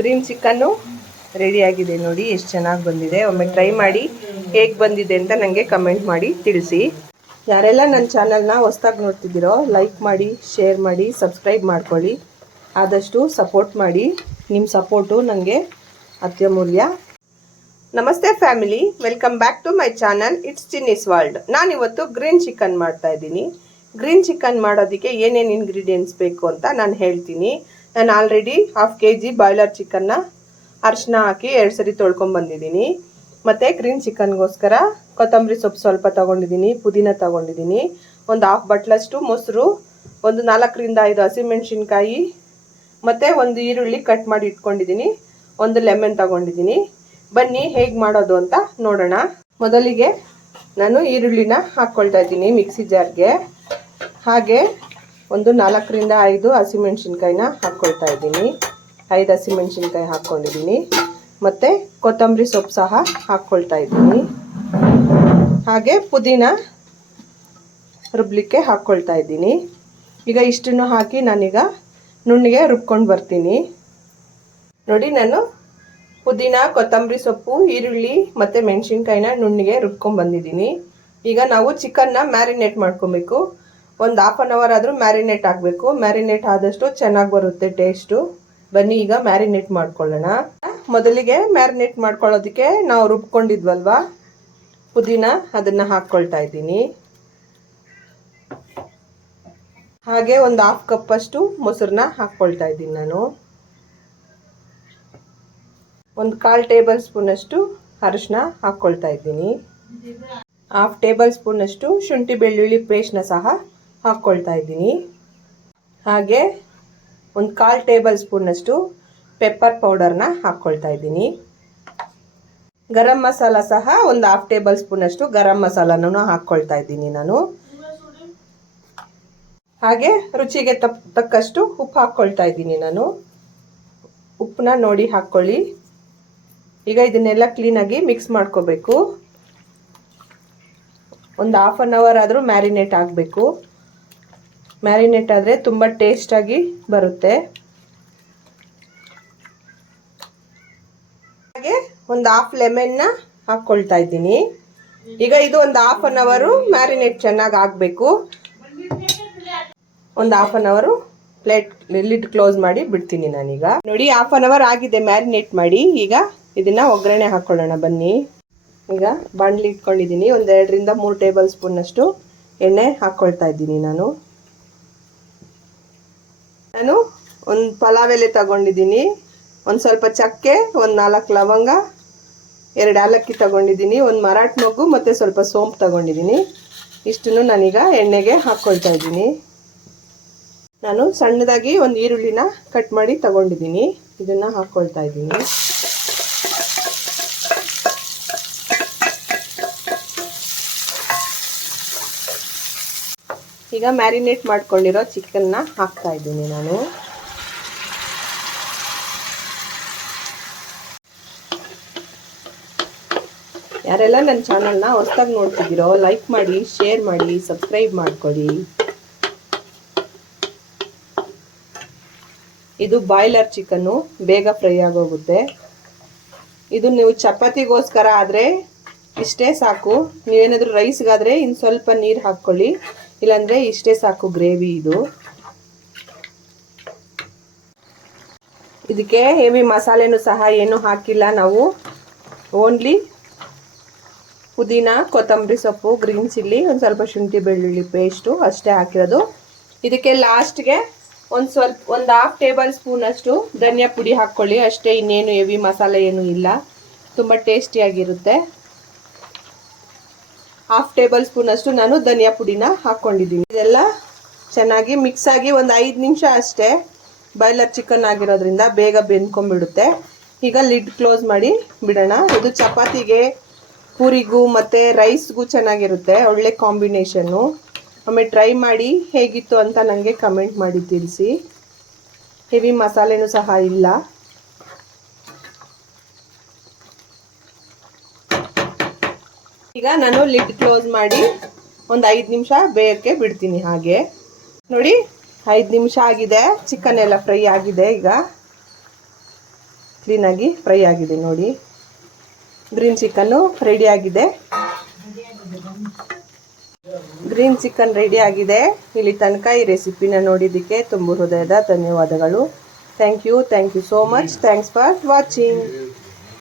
Green chicken ರೆಡಿಯಾಗಿದೆ ನೋಡಿ, ಎಷ್ಟು ಚೆನ್ನಾಗಿ ಬಂದಿದೆ. ಒಮ್ಮೆ ಟ್ರೈ ಮಾಡಿ ಹೇಗೆ ಬಂದಿದೆ ಅಂತ ನನಗೆ ಕಮೆಂಟ್ ಮಾಡಿ ತಿಳಿಸಿ. ಯಾರೆಲ್ಲ ನನ್ನ ಚಾನಲ್ನ ಹೊಸ್ದಾಗಿ ನೋಡ್ತಿದ್ದೀರೋ ಲೈಕ್ ಮಾಡಿ ಶೇರ್ ಮಾಡಿ ಸಬ್ಸ್ಕ್ರೈಬ್ ಮಾಡ್ಕೊಳ್ಳಿ. ಆದಷ್ಟು ಸಪೋರ್ಟ್ ಮಾಡಿ. ನಿಮ್ಮ ಸಪೋರ್ಟು ನನಗೆ ಅತ್ಯಮೂಲ್ಯ. ನಮಸ್ತೆ family welcome back to my channel it's Chinni's world ನಾನಿವತ್ತು ಗ್ರೀನ್ ಚಿಕನ್ ಮಾಡ್ತಾ ಇದ್ದೀನಿ. ಗ್ರೀನ್ ಚಿಕನ್ ಮಾಡೋದಕ್ಕೆ ಏನೇನು ಇಂಗ್ರೀಡಿಯೆಂಟ್ಸ್ ಬೇಕು ಅಂತ ನಾನು ಹೇಳ್ತೀನಿ. ನಾನು already half K G boiler ಚಿಕನ್ನ ಅರಿಶಿನ ಹಾಕಿ ಎರಡು ಸರಿ ತೊಳ್ಕೊಂಬಂದಿದ್ದೀನಿ ಮತ್ತು ಗ್ರೀನ್ ಚಿಕನ್ಗೋಸ್ಕರ ಕೊತ್ತಂಬರಿ ಸೊಪ್ಪು ಸ್ವಲ್ಪ ತೊಗೊಂಡಿದ್ದೀನಿ, ಪುದೀನ ತೊಗೊಂಡಿದ್ದೀನಿ. ಒಂದು ಹಾಫ್ ಬಟ್ಲಷ್ಟು ಮೊಸರು, ಒಂದು ನಾಲ್ಕರಿಂದ ಐದು ಹಸಿಮೆಣಸಿನ್ಕಾಯಿ, ಮತ್ತು ಒಂದು ಈರುಳ್ಳಿ ಕಟ್ ಮಾಡಿ ಇಟ್ಕೊಂಡಿದ್ದೀನಿ. ಒಂದು ಲೆಮನ್ ತಗೊಂಡಿದ್ದೀನಿ. ಬನ್ನಿ ಹೇಗೆ ಮಾಡೋದು ಅಂತ ನೋಡೋಣ. ಮೊದಲಿಗೆ ನಾನು ಈರುಳ್ಳಿನ ಹಾಕ್ಕೊಳ್ತಾ ಇದ್ದೀನಿ ಮಿಕ್ಸಿ ಜಾರ್ಗೆ. ಹಾಗೆ ಒಂದು ನಾಲ್ಕರಿಂದ ಐದು ಹಸಿಮೆಣ್ಸಿನ್ಕಾಯಿನ ಹಾಕ್ಕೊಳ್ತಾ ಇದ್ದೀನಿ. ಐದು ಹಸಿಮೆಣ್ಸಿನ್ಕಾಯಿ ಹಾಕ್ಕೊಂಡಿದ್ದೀನಿ ಮತ್ತು ಕೊತ್ತಂಬರಿ ಸೊಪ್ಪು ಸಹ ಹಾಕ್ಕೊಳ್ತಾ ಇದ್ದೀನಿ. ಹಾಗೆ ಪುದೀನ ರುಬ್ಲಿಕ್ಕೆ ಹಾಕ್ಕೊಳ್ತಾ ಇದ್ದೀನಿ. ಈಗ ಇಷ್ಟನ್ನು ಹಾಕಿ ನಾನೀಗ ನುಣ್ಣಿಗೆ ರುಬ್ಕೊಂಡು ಬರ್ತೀನಿ. ನೋಡಿ ನಾನು ಪುದೀನ, ಕೊತ್ತಂಬರಿ ಸೊಪ್ಪು, ಈರುಳ್ಳಿ ಮತ್ತು ಮೆಣಸಿನ್ಕಾಯಿನ ನುಣ್ಣಿಗೆ ರುಬ್ಕೊಂಡು ಬಂದಿದ್ದೀನಿ. ಈಗ ನಾವು ಚಿಕನ್ನ ಮ್ಯಾರಿನೇಟ್ ಮಾಡ್ಕೊಬೇಕು. ಒಂದು ಹಾಫ್ ಅನ್ ಅವರ್ ಆದರೂ ಮ್ಯಾರಿನೇಟ್ ಆಗಬೇಕು. ಮ್ಯಾರಿನೇಟ್ ಆದಷ್ಟು ಚೆನ್ನಾಗಿ ಬರುತ್ತೆ ಟೇಸ್ಟು ಬನ್ನಿ, ಈಗ ಮ್ಯಾರಿನೇಟ್ ಮಾಡ್ಕೊಳ್ಳೋಣ. ಮೊದಲಿಗೆ ಮ್ಯಾರಿನೇಟ್ ಮಾಡ್ಕೊಳ್ಳೋದಕ್ಕೆ ನಾವು ರುಬ್ಕೊಂಡಿದ್ವಲ್ವ? ಪುದೀನ ಅದನ್ನು ಹಾಕ್ಕೊಳ್ತಾ ಇದ್ದೀನಿ. ಹಾಗೆ ಒಂದು ಹಾಫ್ ಕಪ್ಪಷ್ಟು ಮೊಸರನ್ನ ಹಾಕ್ಕೊಳ್ತಾ ಇದ್ದೀನಿ ನಾನು. ಒಂದು ಕಾಲು ಟೇಬಲ್ ಸ್ಪೂನಷ್ಟು ಅರಿಶಿನ ಹಾಕ್ಕೊಳ್ತಾ ಇದ್ದೀನಿ. ಹಾಫ್ ಟೇಬಲ್ ಸ್ಪೂನಷ್ಟು ಶುಂಠಿ ಬೆಳ್ಳುಳ್ಳಿ ಪೇಸ್ಟ್ನ ಸಹ ಹಾಕ್ಕೊಳ್ತಾ ಇದ್ದೀನಿ. ಹಾಗೆ ಒಂದು ಕಾಲು ಟೇಬಲ್ ಸ್ಪೂನಷ್ಟು ಪೆಪ್ಪರ್ ಪೌಡರ್ನ ಹಾಕ್ಕೊಳ್ತಾ ಇದ್ದೀನಿ. ಗರಂ ಮಸಾಲ ಸಹ ಒಂದು ಹಾಫ್ ಟೇಬಲ್ ಸ್ಪೂನಷ್ಟು ಗರಂ ಮಸಾಲನೂ ಹಾಕ್ಕೊಳ್ತಾ ಇದ್ದೀನಿ ನಾನು. ಹಾಗೆ ರುಚಿಗೆ ತಕ್ಕಷ್ಟು ಉಪ್ಪು ಹಾಕ್ಕೊಳ್ತಾ ಇದ್ದೀನಿ ನಾನು. ಉಪ್ಪನ್ನ ನೋಡಿ ಹಾಕ್ಕೊಳ್ಳಿ. ಈಗ ಇದನ್ನೆಲ್ಲ ಕ್ಲೀನಾಗಿ ಮಿಕ್ಸ್ ಮಾಡ್ಕೋಬೇಕು. ಒಂದು ಹಾಫ್ ಆನ್ ಅವರ್ ಆದರೂ ಮ್ಯಾರಿನೇಟ್ ಆಗಬೇಕು. ಮ್ಯಾರಿನೇಟ್ ಆದರೆ ತುಂಬ ಟೇಸ್ಟಾಗಿ ಬರುತ್ತೆ. ಹಾಗೆ ಒಂದು ಹಾಫ್ ಲೆಮನ್ನ ಹಾಕ್ಕೊಳ್ತಾ ಇದ್ದೀನಿ. ಈಗ ಇದು ಒಂದು ಹಾಫ್ ಅನ್ ಅವರು ಮ್ಯಾರಿನೇಟ್ ಚೆನ್ನಾಗಿ ಆಗಬೇಕು. ಒಂದು ಹಾಫ್ ಅನ್ ಅವರು ಪ್ಲೇಟ್ ಲಿಡ್ ಕ್ಲೋಸ್ ಮಾಡಿ ಬಿಡ್ತೀನಿ ನಾನೀಗ. ನೋಡಿ ಹಾಫ್ ಅನ್ ಅವರ್ ಆಗಿದೆ ಮ್ಯಾರಿನೇಟ್ ಮಾಡಿ. ಈಗ ಇದನ್ನ ಒಗ್ಗರಣೆ ಹಾಕೊಳ್ಳೋಣ ಬನ್ನಿ. ಈಗ ಬಾಣಲಿ ಇಟ್ಕೊಂಡಿದ್ದೀನಿ. ಒಂದು ಎರಡರಿಂದ ಮೂರು ಟೇಬಲ್ ಸ್ಪೂನ್ ಅಷ್ಟು ಎಣ್ಣೆ ಹಾಕ್ಕೊಳ್ತಾ ಇದ್ದೀನಿ ನಾನು. ನಾನು ಒಂದು ಪಲಾವ್ ಎಲೆ ತಗೊಂಡಿದ್ದೀನಿ. ಒಂದು ಸ್ವಲ್ಪ ಚಕ್ಕೆ, ಒಂದು ನಾಲ್ಕು ಲವಂಗ, ಎರಡು ಏಲಕ್ಕಿ ತಗೊಂಡಿದ್ದೀನಿ, ಒಂದು ಮರಾಠ ಮೊಗ್ಗು ಮತ್ತು ಸ್ವಲ್ಪ ಸೋಂಪು ತಗೊಂಡಿದ್ದೀನಿ. ಇಷ್ಟನ್ನು ನಾನೀಗ ಎಣ್ಣೆಗೆ ಹಾಕ್ಕೊಳ್ತಾ ಇದ್ದೀನಿ. ನಾನು ಸಣ್ಣದಾಗಿ ಒಂದು ಈರುಳ್ಳಿನ ಕಟ್ ಮಾಡಿ ತಗೊಂಡಿದ್ದೀನಿ. ಇದನ್ನು ಹಾಕ್ಕೊಳ್ತಾ ಇದ್ದೀನಿ. ಈಗ ಮ್ಯಾರಿನೇಟ್ ಮಾಡ್ಕೊಂಡಿರೋ ಚಿಕನ್ನ ಹಾಕ್ತಾ ಇದ್ದೀನಿ ನಾನು. ಯಾರೆಲ್ಲ ನನ್ನ ಚಾನಲ್ನ ಹೊಸ್ದಾಗಿ ನೋಡ್ತಿದ್ದೀರೋ ಲೈಕ್ ಮಾಡಿ ಶೇರ್ ಮಾಡಿ ಸಬ್ಸ್ಕ್ರೈಬ್ ಮಾಡ್ಕೊಳ್ಳಿ ಇದು ಬಾಯ್ಲರ್ ಚಿಕನ್ನು ಬೇಗ ಫ್ರೈ ಆಗೋಗುತ್ತೆ. ಇದು ನೀವು ಚಪಾತಿಗೋಸ್ಕರ ಆದರೆ ಇಷ್ಟೇ ಸಾಕು. ನೀವೇನಾದರೂ ರೈಸ್ಗಾದರೆ ಇನ್ನು ಸ್ವಲ್ಪ ನೀರು ಹಾಕ್ಕೊಳ್ಳಿ. ಇಲ್ಲಾಂದರೆ ಇಷ್ಟೇ ಸಾಕು ಗ್ರೇವಿ ಇದು. ಇದಕ್ಕೆ ಹೆವಿ ಮಸಾಲೆನೂ ಸಹ ಏನು ಹಾಕಿಲ್ಲ ನಾವು. ಓನ್ಲಿ ಪುದೀನ, ಕೊತ್ತಂಬರಿ ಸೊಪ್ಪು ಗ್ರೀನ್ ಚಿಲ್ಲಿ ಒಂದು ಸ್ವಲ್ಪ ಶುಂಠಿ ಬೆಳ್ಳುಳ್ಳಿ ಪೇಸ್ಟು ಅಷ್ಟೇ ಹಾಕಿರೋದು. ಇದಕ್ಕೆ ಲಾಸ್ಟ್ಗೆ ಒಂದು ಸ್ವಲ್ಪ, ಒಂದು ಹಾಫ್ ಟೇಬಲ್ ಸ್ಪೂನಷ್ಟು ಧನಿಯಾ ಪುಡಿ ಹಾಕ್ಕೊಳ್ಳಿ. ಅಷ್ಟೇ ಇನ್ನೇನು ಹೆವಿ ಮಸಾಲೆ ಏನೂ ಇಲ್ಲ. ತುಂಬ ಟೇಸ್ಟಿಯಾಗಿರುತ್ತೆ ಹಾಫ್ ಟೇಬಲ್ ಸ್ಪೂನ್ ಅಷ್ಟು ನಾನು ಧನಿಯಾ ಪುಡಿನ ಹಾಕ್ಕೊಂಡಿದ್ದೀನಿ. ಇದೆಲ್ಲ ಚೆನ್ನಾಗಿ ಮಿಕ್ಸ್ ಆಗಿ ಒಂದು ಐದು ನಿಮಿಷ ಅಷ್ಟೇ ಬಾಯ್ಲರ್ ಚಿಕನ್ ಆಗಿರೋದ್ರಿಂದ ಬೇಗ ಬೆಂದ್ಕೊಂಡ್ಬಿಡುತ್ತೆ. ಈಗ ಲಿಡ್ ಕ್ಲೋಸ್ ಮಾಡಿ ಬಿಡೋಣ. ಇದು ಚಪಾತಿಗೆ ಪೂರಿಗೂ ಮತ್ತು ರೈಸ್ಗೂ ಚೆನ್ನಾಗಿರುತ್ತೆ, ಒಳ್ಳೆ ಕಾಂಬಿನೇಷನ್ನು ಒಮ್ಮೆ ಟ್ರೈ ಮಾಡಿ ಹೇಗಿತ್ತು ಅಂತ ನನಗೆ ಕಮೆಂಟ್ ಮಾಡಿ ತಿಳಿಸಿ. ಹೆವಿ ಮಸಾಲೆನೂ ಸಹ ಇಲ್ಲ. ಈಗ ನಾನು ಲಿಡ್ ಕ್ಲೋಸ್ ಮಾಡಿ ಒಂದು ಐದು ನಿಮಿಷ ಬೇಯಕ್ಕೆ ಬಿಡ್ತೀನಿ ಹಾಗೆ. ನೋಡಿ, ಐದು ನಿಮಿಷ ಆಗಿದೆ. ಚಿಕನ್ ಎಲ್ಲ ಫ್ರೈ ಆಗಿದೆ ಈಗ. ಕ್ಲೀನಾಗಿ ಫ್ರೈ ಆಗಿದೆ ನೋಡಿ. ಗ್ರೀನ್ ಚಿಕನ್ನು ರೆಡಿ ಆಗಿದೆ. ಗ್ರೀನ್ ಚಿಕನ್ ರೆಡಿ ಆಗಿದೆ. ಇಲ್ಲಿ ತನಕ ಈ ರೆಸಿಪಿನ ನೋಡಿದ್ದಕ್ಕೆ ತುಂಬ ಹೃದಯದ ಧನ್ಯವಾದಗಳು. Thank you thank you so much thanks for watching